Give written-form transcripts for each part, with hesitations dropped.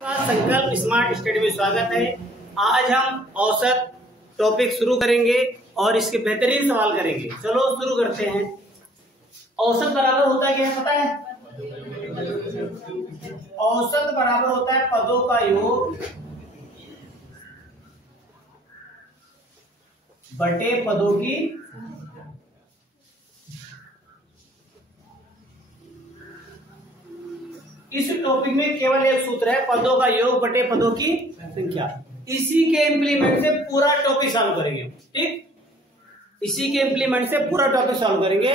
संकल्प smart study में स्वागत है। आज हम औसत टॉपिक शुरू करेंगे और इसके बेहतरीन सवाल करेंगे। चलो शुरू करते हैं। औसत बराबर होता है क्या पता है? औसत बराबर होता है पदों का योग बटे पदों की इस टॉपिक में केवल एक सूत्र है, पदों का योग बटे पदों की संख्या। इसी के इम्प्लीमेंट से पूरा टॉपिक सॉल्व करेंगे। ठीक, इसी के इम्प्लीमेंट से पूरा टॉपिक सॉल्व करेंगे।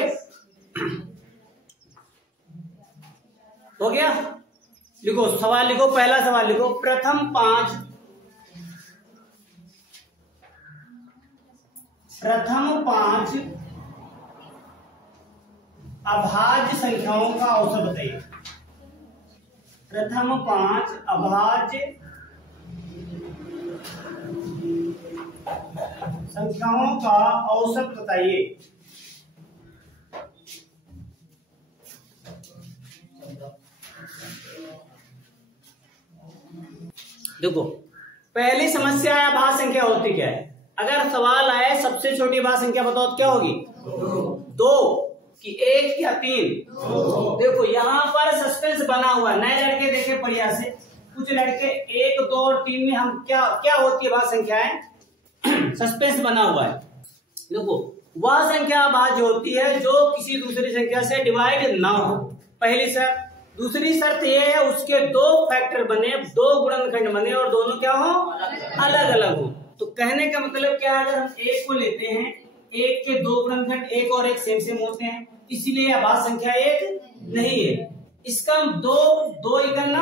हो गया? लिखो सवाल, लिखो पहला सवाल लिखो। प्रथम पांच अभाज्य संख्याओं का औसत बताइए। प्रथम 5 अभाज्य संख्याओं का औसत बताइए। देखो पहली समस्या है अभाज्य संख्या होती क्या है। अगर सवाल आए सबसे छोटी अभाज्य संख्या बताओ तो क्या होगी? 2 कि 1 या 3। देखो यहाँ पर सस्पेंस बना हुआ है। नए लड़के देखे बढ़िया से, कुछ लड़के 1, 2 और 3 में हम क्या होती है अभाज्य संख्याएं, सस्पेंस बना हुआ है। देखो वह संख्या अभाज्य होती है जो किसी दूसरी संख्या से डिवाइड ना हो, पहली शर्त। दूसरी शर्त यह है उसके 2 फैक्टर बने, 2 गुणनखंड बने और दोनों क्या हो? अलग अलग हो। तो कहने का मतलब क्या है, अगर हम 1 को लेते हैं, 1 के 2 गुणनखंड 1 और 1 सेम होते हैं, इसीलिए अभाज्य संख्या 1 नहीं है। इसका 2 इक्वल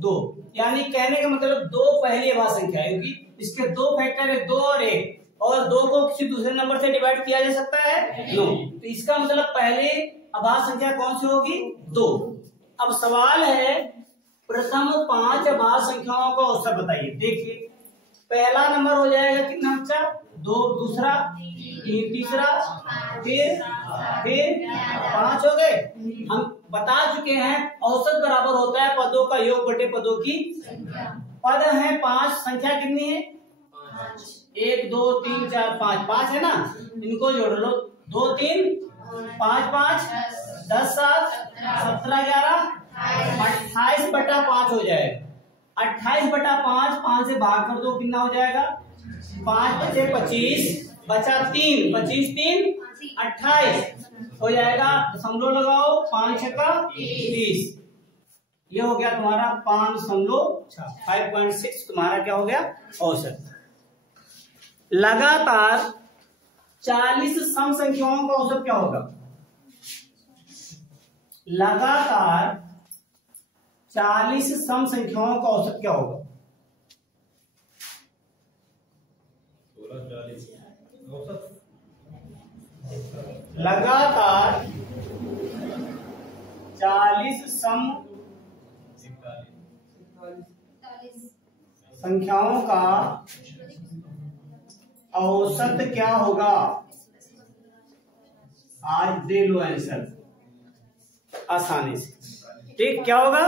2, यानी कहने का मतलब 2 पहली अभाज्य संख्या है, क्योंकि इसके 2 फैक्टर है 2 और 1, और 2 को किसी दूसरे नंबर से डिवाइड किया जा सकता है? नो। तो इसका मतलब पहली अभाज्य संख्या कौन सी होगी? 2। अब सवाल है प्रथम 5 अभाज्य संख्याओं का औसत बताइए। देखिए पहला नंबर हो जाएगा कितना बच्चा? 2, दूसरा 3, तीसरा फिर 5 हो गए। हम बता चुके हैं औसत बराबर होता है पदों का योग बटे पदों की संख्या। पद है 5, संख्या कितनी है? 1, 2, 3, 4, 5 है ना, इनको जोड़ लो। 2, 3, 5, 5, 10, 7, 17, 11, 28 बटा 5 हो जाएगा। 28 बटा 5 से भाग कर दो, कितना हो जाएगा? 5 बचे 25, बचा 3, 25 3 28 हो जाएगा। दशमलव लगाओ, 5 छक्का 30। ये हो गया तुम्हारा 5.6 तुम्हारा क्या हो गया? औसत। लगातार 40 सम संख्याओं का औसत क्या होगा? लगातार 40 सम संख्याओं का औसत क्या होगा? लगातार 40 सम संख्याओं का औसत क्या होगा? आज दे लो आंसर आसानी से। ठीक, क्या होगा?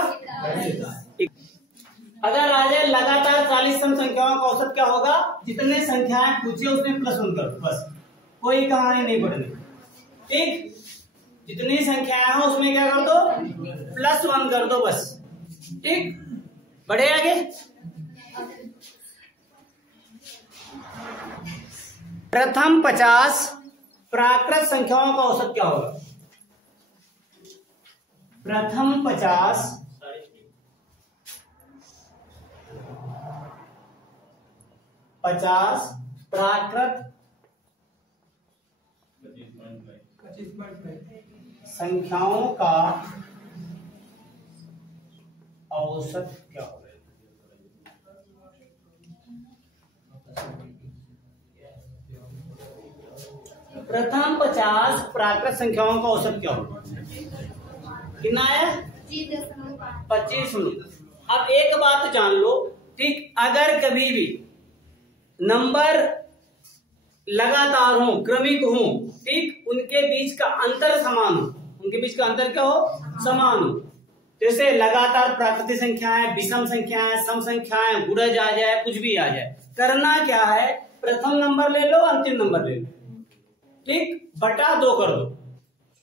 अगर आ जाए लगातार 40 सम संख्याओं का औसत क्या होगा? जितने संख्याएं पूछिए उसमें +1 करो, बस कोई कहानी नहीं पढ़नी। ठीक, जितनी संख्याएं हैं उसमें क्या कर दो? +1 कर दो बस। ठीक, बढ़े आगे। प्रथम 50 प्राकृत संख्याओं का औसत क्या होगा? प्रथम 50 प्राकृत संख्याओं का औसत क्या होगा? प्रथम 50 प्राकृत संख्याओं का औसत क्या होगा? कितना है? 25। अब एक बात जान लो, ठीक, अगर कभी भी नंबर लगातार हो, क्रमिक हो, ठीक, उनके बीच का अंतर समान हो, उनके बीच का अंतर क्या हो? समान हो, जैसे लगातार प्राकृतिक संख्याएं, विषम संख्याएं, सम संख्याएं, गुणज आ जाए, कुछ भी आ जाए, करना क्या है, प्रथम नंबर ले लो, अंतिम नंबर ले लो, ठीक, बटा 2 कर दो,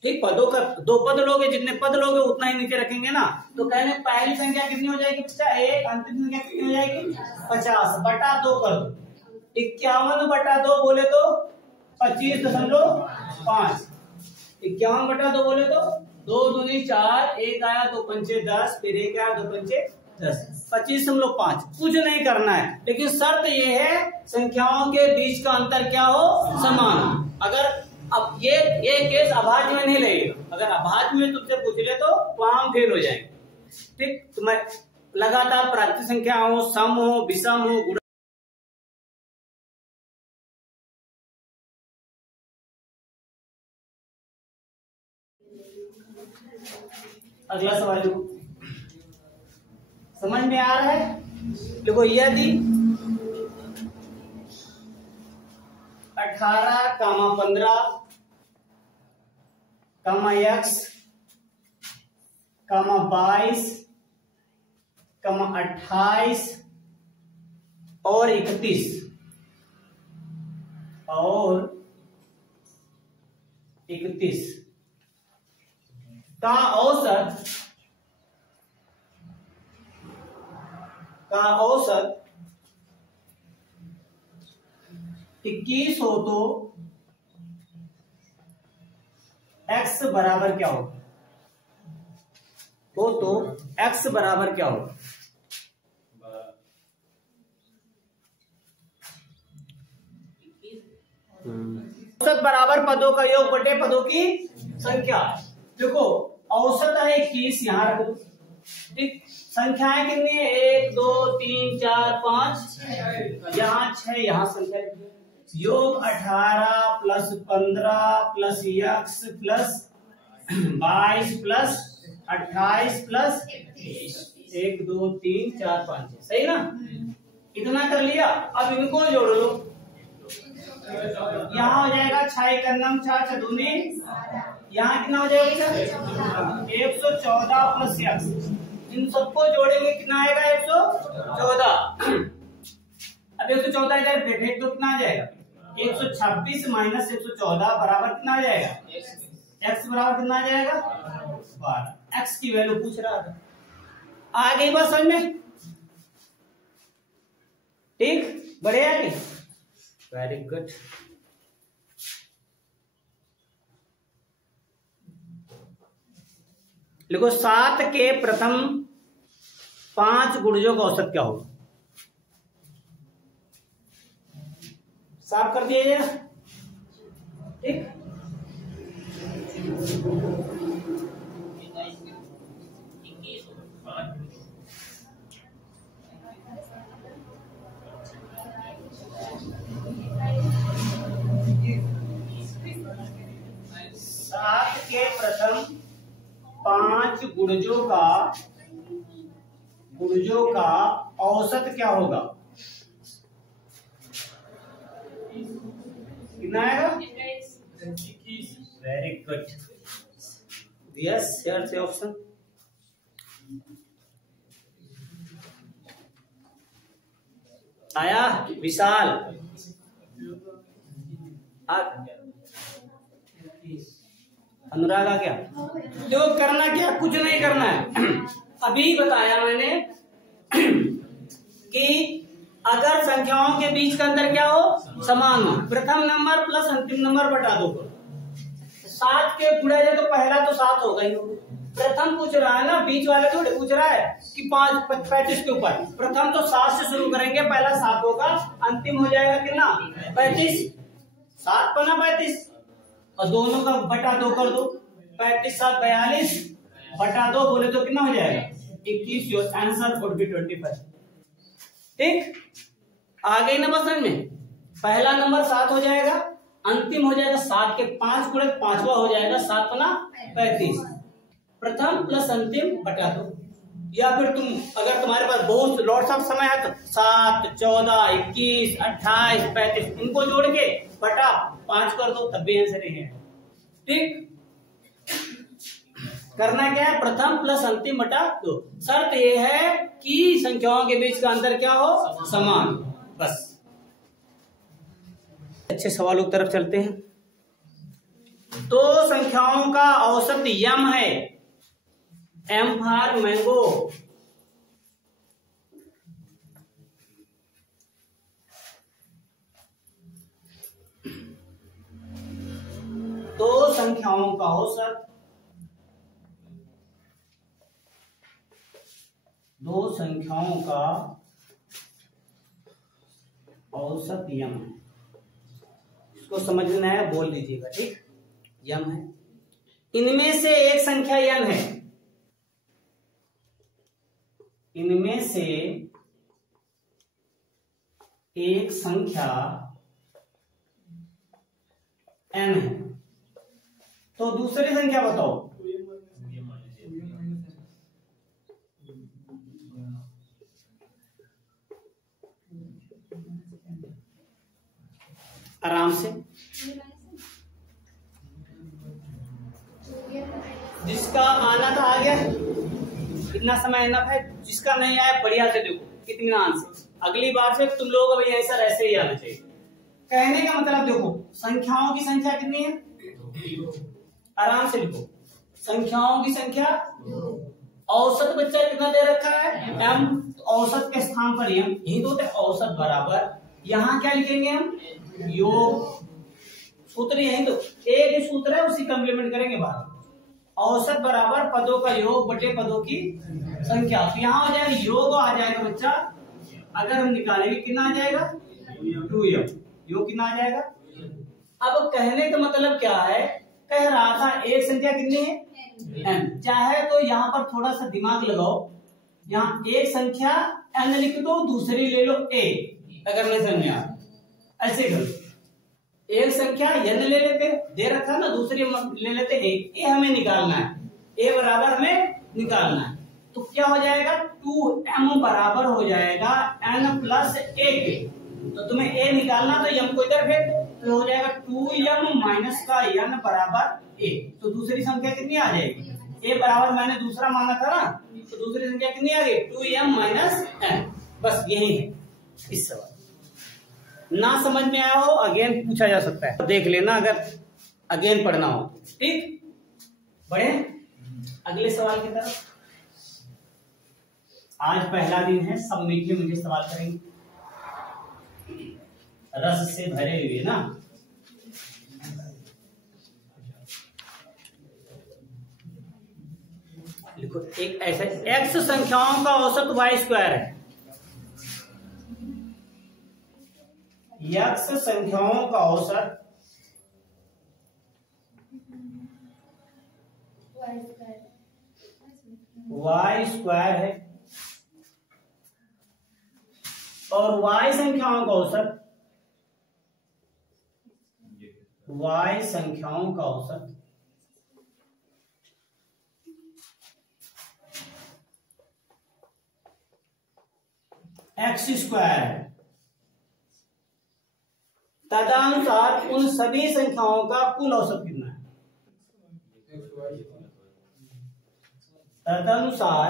ठीक, पदों का 2 पद लोगे, जितने पद लोगे उतना ही नीचे रखेंगे ना। तो कहने पहली संख्या कितनी हो जाएगी बच्चा 1, अंतिम संख्या कितनी हो जाएगी 50, बटा 2 कर दो। 51 बटा 2 बोले तो 25.5, 51 बटा 2 बोले तो 2 दूनी 4, 1 आया 2 पंचे 10, फिर 1 आया 2 पंचे 10, 25.5। कुछ नहीं करना है, लेकिन शर्त ये है संख्याओं के बीच का अंतर क्या हो, समान। अगर अब ये केस अभाज्य में नहीं लगेगा, अगर अभाज्य में तुमसे पूछ ले तो वहां हम फेल हो जाएंगे, ठीक। तो मैं लगातार प्राकृतिक संख्या हो, सम हो, विषम हो, गुणा, अगला सवाल समझ में आ रहा है? देखो यदि 18, 15, x, 22, 28 और 31 का औसत 21 हो तो x बराबर क्या हो तो x बराबर क्या हो? औसत बराबर पदों का योग बटे पदों की संख्या। देखो औसत है 21, यहां रखो, ठीक, संख्याएं कितनी है 1 2 3 4 5, यहाँ 6, यहाँ संख्या योग 18 plus 15 plus x plus 22 plus 28 plus 1 2 3 4 5, सही ना? इतना कर लिया। अब इनको जोड़ लो, यहाँ हो जाएगा 6 कन्नम 4 चतुर्नी, यहाँ कितना हो जाएगा 114 प्लस x, इन सबको जोड़ेंगे कितना आएगा 114। अब 114 इधर फेंक तो कितना आ जाएगा 126 माइनस 114 बराबर कितना आ जाएगा, x बराबर कितना आ जाएगा 12। x की वैल्यू पूछ रहा था, आ गई बस समझ में, ठीक, बढ़िया है, वेरी गुड। देखो 7 के प्रथम 5 गुणजों का औसत क्या होगा? साफ कर दिया जाए, ठीक। सात के प्रथम 5 गुणजों का औसत क्या होगा? कितना आएगा? वेरी गुड, यस, शेयर से ऑप्शन। आया विशाल, अनुराग आ गया। तो करना क्या, कुछ नहीं करना है। अभी बताया मैंने कि अगर संख्याओं के बीच का अंतर क्या हो, समान हो, प्रथम नंबर प्लस अंतिम नंबर बटा 2 करो। 7 के गुणा जाए तो पहला तो 7 होगा ही, प्रथम पूछ रहा है ना, बीच वाले थोड़े पूछ रहा है कि 35 के ऊपर। प्रथम तो 7 से शुरू करेंगे, पहला 7 होगा, अंतिम हो जाएगा कितना 35, 7 पना 35 और दोनों का बटा 2 कर दो, 35 7 42 बटा 2 बोले तो कितना हो जाएगा 21। योर आंसर वुड बी 25, ठीक। आ गई ना बस में, पहला नंबर 7 हो जाएगा, अंतिम हो जाएगा 7 के 5 गुणे 5वां हो जाएगा 7 पना 35, प्रथम प्लस अंतिम बटा 2। या फिर तुम अगर तुम्हारे पास बहुत लॉट्स ऑफ समय है तो 7 14 21 28 35 इनको जोड़ के बटा 5 कर दो, तब भी आंसर है, ठीक। करना क्या है, प्रथम प्लस अंतिम बटा 2। शर्त यह है कि संख्याओं के बीच का अंतर क्या हो, समान। बस। अच्छे सवालों की तरफ चलते हैं। दो संख्याओं का औसत यम है, एम फॉर मैंगो। दो संख्याओं का औसत, दो संख्याओं का औसत यम है। इसको समझना है, बोल दीजिएगा, ठीक। यम है, इनमें से एक संख्या यन है, इनमें से एक संख्या एन है, तो दूसरी संख्या बताओ। आराम से, जिसका आना था आ गया, इतना समय इनफ है। जिसका नहीं आया बढ़िया से देखो इत्मीनान से, अगली बार से तुम लोग अभी ऐसा ऐसे ही आना चाहिए। कहने का मतलब देखो, संख्याओं की संख्या कितनी है, आराम से लिखो, संख्याओं की संख्या। औसत बच्चा कितना दे रखा है, एम। औसत के स्थान पर एम, यही तो होते हैं औसत बराबर। यहां क्या लिखेंगे हम, योग। सूत्र यही तो, एक ही सूत्र है, उसी कंप्लीमेंट करेंगे बाहर। औसत बराबर पदों का योग बटे पदों की संख्या। तो यहाँ हो जाएगा योग, आ जाएगा बच्चा, अगर हम निकालेंगे कितना आ जाएगा, 2m। योग कितना आ जाएगा। अब कहने का मतलब क्या है, कह रहा था एक संख्या कितनी है, n। चाहे तो यहाँ पर थोड़ा सा दिमाग लगाओ, यहाँ एक संख्या n लिख दो, दूसरी ले लो a, अगर नहीं समझ में आ ऐसे करो। एक संख्या n ले लेते, दे रखा ना, दूसरी ले लेते एक, ये हमें निकालना है, a बराबर हमें निकालना है। तो क्या हो जाएगा, 2m बराबर हो जाएगा n प्लस a के। तो तुम्हें a निकालना, तो m को इधर फेंक दो, तो हो जाएगा 2m माइनस का n बराबर a। तो दूसरी संख्या कितनी आ जाएगी, a बराबर मैंने दूसरा माना था ना, तो दूसरी संख्या कितनी आ गई, 2m माइनस n। बस यही है इस सवाल। ना समझ में आया हो अगेन पूछा जा सकता है, देख लेना अगर अगेन पढ़ना हो, ठीक। बढ़े अगले सवाल की तरफ। आज पहला दिन है, सब मीठे मीठे सवाल करेंगे, रस से भरे हुए ना। देखो एक ऐसा, x संख्याओं का औसत y स्क्वायर है, x संख्याओं का औसत y स्क्वायर है, और y संख्याओं का औसत, y संख्याओं का औसत x स्क्वायर है। तदनुसार उन सभी संख्याओं का कुल औसत कितना है। तदनुसार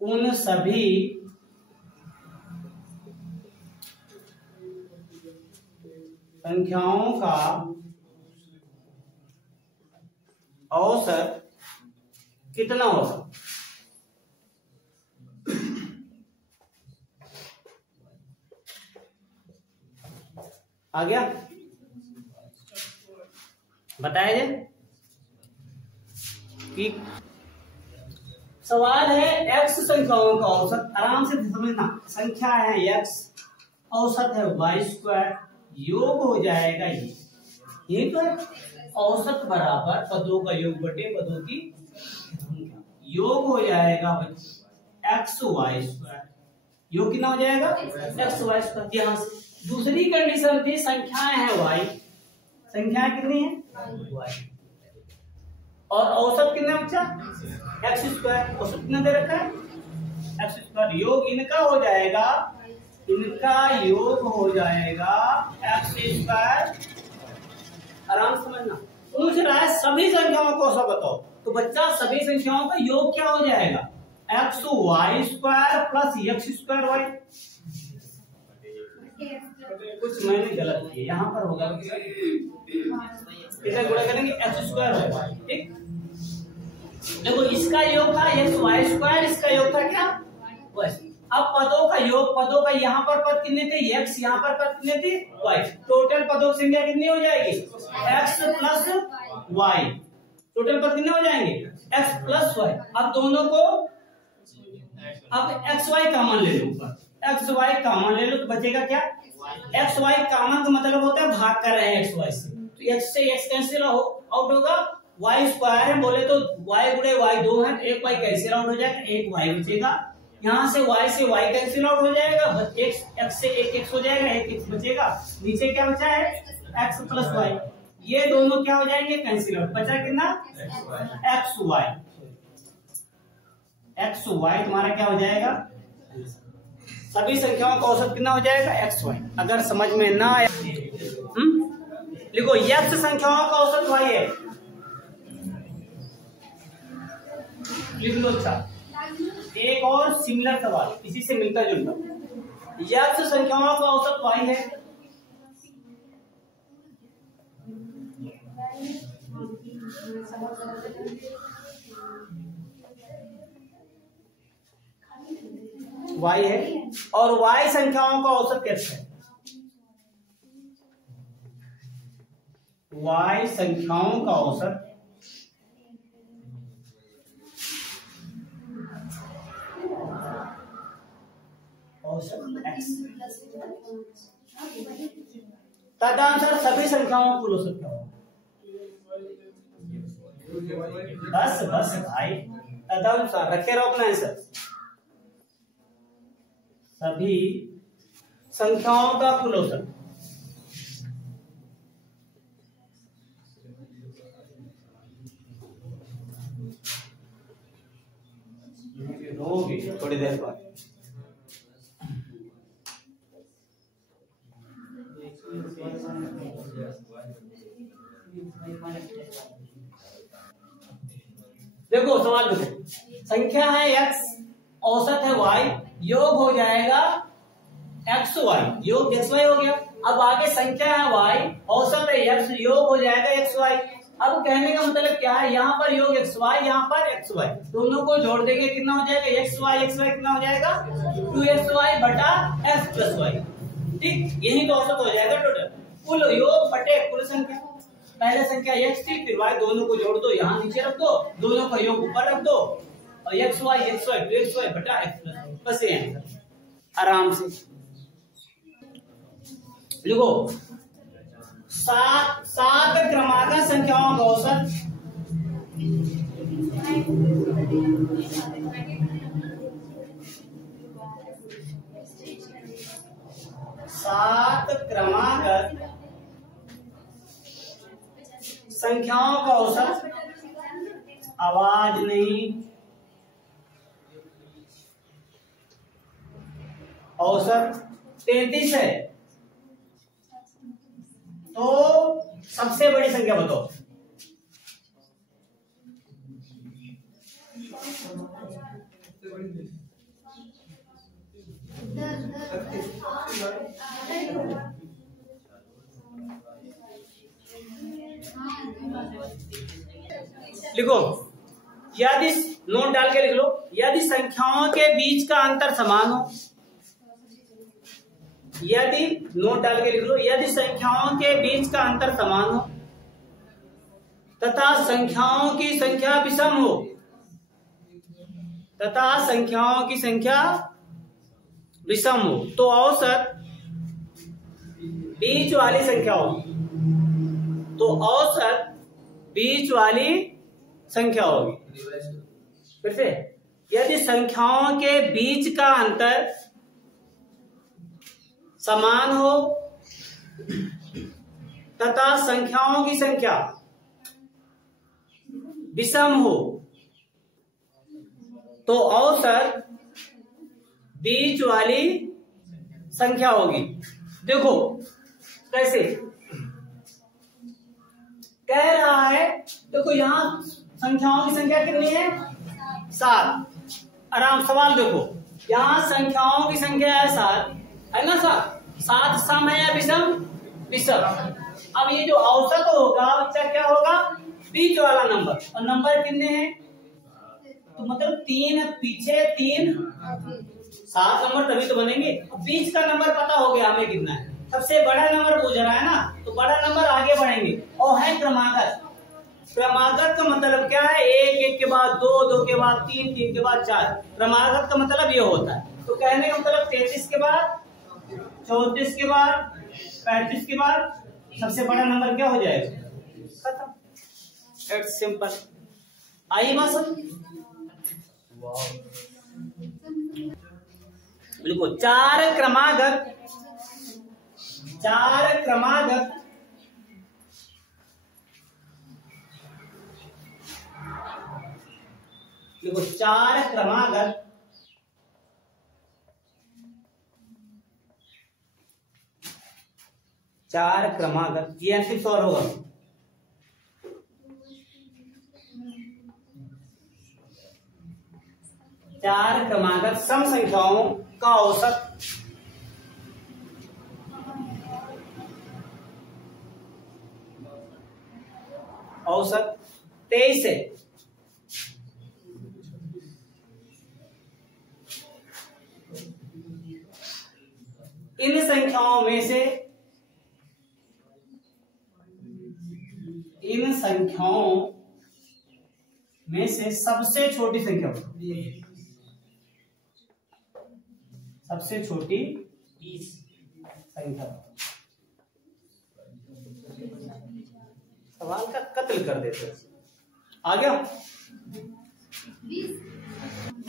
उन सभी संख्याओं का औसत कितना होगा। आ गया, बताया जाए कि सवाल है x संख्याओं का औसत। आराम से समझना, संख्या है x, औसत है y स्क्वायर, योग हो जाएगा ये तो है। औसत बराबर पदों का योग बटे पदों की संख्या, योग हो जाएगा x y स्क्वायर। योग कितना हो जाएगा, x y स्क्वायर। यहां से दूसरी कंडीशन थी, संख्याएं हैं y, संख्याएं कितनी है y, और औसत कितना बच्चा x स्क्वायर। औसत कितना दे रखा है x स्क्वायर। योग इनका हो जाएगा, इनका योग हो जाएगा x स्क्वायर। आराम समझना, पूछ रहा है सभी संख्याओं को औसत बताओ, तो बच्चा सभी संख्याओं का योग क्या हो जाएगा, x y square plus x square y. कुछ मैंने गलत किया, यहाँ पर होगा इसे गुणा करेंगे एक्स स्क्वायर वाई। ठीक, देखो इसका योग था एक्स वाई स्क्वायर, इसका योग था क्या वाई। अब पदों का योग, पदों का यहाँ पर पद कितने थे एक्स, यहाँ पर पद कितने थे वाई, टोटल पदों की संख्या कितनी हो जाएगी एक्स प्लस वाई। टोटल पद कितने हो जाएंगे एक्स प्लस वाई। अब दोनों को अब एक्स वाई कॉमन ले लो, एक्स वाई कॉमन ले लो तो बचेगा क्या, एक्स वाई कॉमन का मतलब होता है भाग कर रहे हैं एक्स वाई से, तो एक्स से एक्स कैंसिल आउट होगा, वाई स्क्वायर है बोले तो वाई गुणे वाई 2 है, एक वाई कैंसिल आउट हो जाएगा, एक वाई बचेगा, यहाँ से y कैंसिल आउट हो जाएगा, x से एक x हो जाएगा, एक x बचेगा, नीचे क्या बचा है x प्लस वाई, ये दोनों क्या हो जाएंगे कैंसिल आउट, बचा कितना x y तुम्हारा क्या हो जाएगा, सभी संख्याओं का औसत कितना हो जाएगा x y। अगर समझ में ना आया लिखो x संख्याओं का औसत y है, लिख लो। अच्छा एक और सिमिलर सवाल इसी से मिलता जुलता, x संख्याओं का औसत y है, y है और y संख्याओं का औसत x है, y संख्याओं का औसत तदनुसार सभी संख्याओं का कुल औसत क्या होगा। बस बस भाई, तदनुसार रखे रहो अपना आंसर, सभी संख्याओं का कुल औसत। होगी थोड़ी देर बाद। देखो सवाल देखो, संख्या है x, औसत है y, योग हो जाएगा एक्स वाई, योग एक्स वाई हो गया। अब आगे संख्या है y, औसत है x, योग हो जाएगा एक्स वाई। अब कहने का मतलब क्या है, यहाँ पर योग एक्स वाई, यहाँ पर एक्स वाई, दोनों को जोड़ देंगे कितना हो जाएगा एक्स वाई कितना हो जाएगा 2xy बटा x प्लस वाई। ठीक, यही तो औसत हो जाएगा टोटल, कुल योग बटे कुल संख्या। पहले संख्या x थी, फिर y, दोनों को जोड़ दो, यहाँ नीचे रख दो, दोनों का योग ऊपर रख दो, और एक्स वाई 2xy बटा x प्लस वाई, बस ये आंसर। आराम से लिखो, सात क्रमांक संख्याओं का औसत संख्याओं का औसत, आवाज नहीं, औसत 33 है, तो सबसे बड़ी संख्या बताओ। लिखो, यदि नोट डाल के लिख लो, यदि संख्याओं के बीच का अंतर समान हो, यदि नोट डाल के लिख लो, यदि संख्याओं के बीच का अंतर समान हो तथा संख्याओं की संख्या विषम हो, तथा संख्याओं की संख्या विषम हो, तो औसत बीच वाली संख्या होगी, तो औसत बीच वाली संख्या होगी। फिर से, यदि संख्याओं के बीच का अंतर समान हो तथा संख्याओं की संख्या विषम हो, तो औसत बीच वाली संख्या होगी। देखो कैसे, कह रहा है देखो यहाँ संख्याओं की संख्या कितनी है 7। आराम सवाल देखो, यहाँ संख्याओं की संख्या है 7 है ना सर। 7 सम है या विषम? विषम। अब ये जो औसत होगा बच्चा क्या होगा? बीच वाला नंबर। और नंबर कितने हैं? तो मतलब 3 पीछे 3 7 नंबर तभी तो बनेंगे। बीच का नंबर पता हो गया हमें कितना है। सबसे बड़ा नंबर पूछ रहा है ना, तो बड़ा नंबर आगे बढ़ेंगे। और है क्रमागत। क्रमागत का मतलब क्या है? 1 1 के बाद 2 2 के बाद 3 3 के बाद 4। क्रमागत का मतलब ये होता है। तो कहने का मतलब 33 के बाद 34 के बाद 35 के बाद सबसे बड़ा नंबर क्या हो जाएगा? खत्म। It's simple. आई बात समझ? देखो 4 क्रमागत देखो 4 क्रमागत ये अंतिम सवाल होगा। चार क्रमागत सम संख्याओं का औसत 23 है। इन संख्याओं में से सबसे छोटी संख्या सबसे छोटी संख्या। सवाल का कत्ल कर देते। आ गया?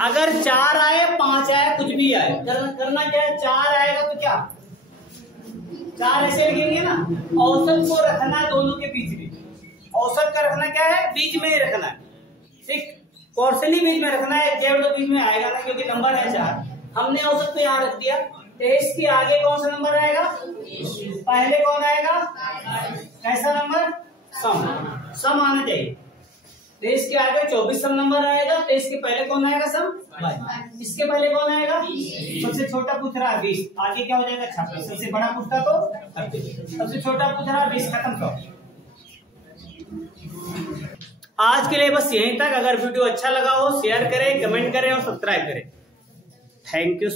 अगर 4 आए 5 आए कुछ भी आए, करना क्या है? 4 आएगा तो क्या 4 ऐसे लिखेंगे ना। औसत को रखना है दोनों के बीच में। औसत का रखना क्या है? बीच में ही रखना है। ठीक, पोर्शनली बीच में रखना है। एग्जैक्ट तो बीच में आएगा ना, क्योंकि नंबर है 4। हमने औसत को यहाँ रख दिया। 23 के आगे कौन सा नंबर आएगा? पहले कौन आएगा? कैसा नंबर? सम आना चाहिए। 23 के आगे 24 सम नंबर आएगा। 23 के पहले कौन आएगा? सम। इसके पहले कौन आएगा? सबसे छोटा पूछ रहा है 20, आगे क्या हो जाएगा? 26। सबसे बड़ा पूछता तो 30। सबसे छोटा पूछ रहा है 20, खत्म। तो आज के लिए बस यहीं तक। अगर वीडियो अच्छा लगा हो शेयर करें, कमेंट करें और सब्सक्राइब करें। Thank you.